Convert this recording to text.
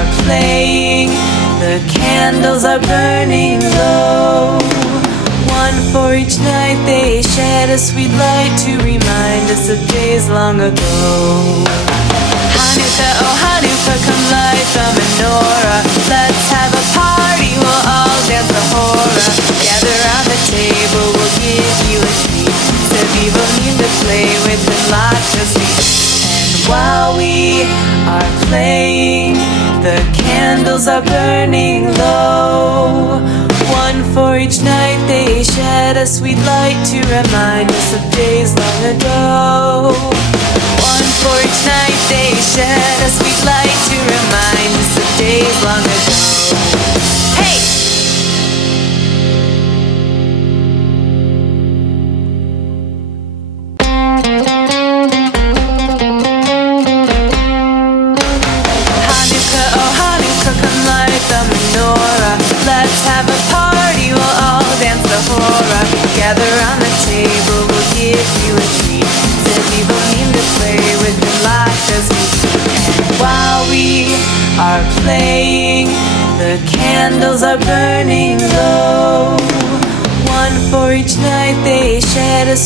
are playing, the candles are burning low. One for each night they shed a sweet light to remind us of days long ago. Hanukkah, oh Hanukkah, come light the menorah. Let's have a party, we'll all dance the hora. Gather round the table, we'll give you a treat. Sevivo need to play with and lots of sweets. And while we are playing, the candles are burning low. One for each night they shed a sweet light to remind us of days long ago. One for each night they shed a sweet light to remind us of days long ago. Hey! Hanukkah, oh Hanukkah, come light the menorah. Let's have a party, we'll all dance the hora. Gather round the table, we'll give you a treat. Sevivo need to play with and lots of sweets. And while we are playing, the candles are burning low. One for each night they shed a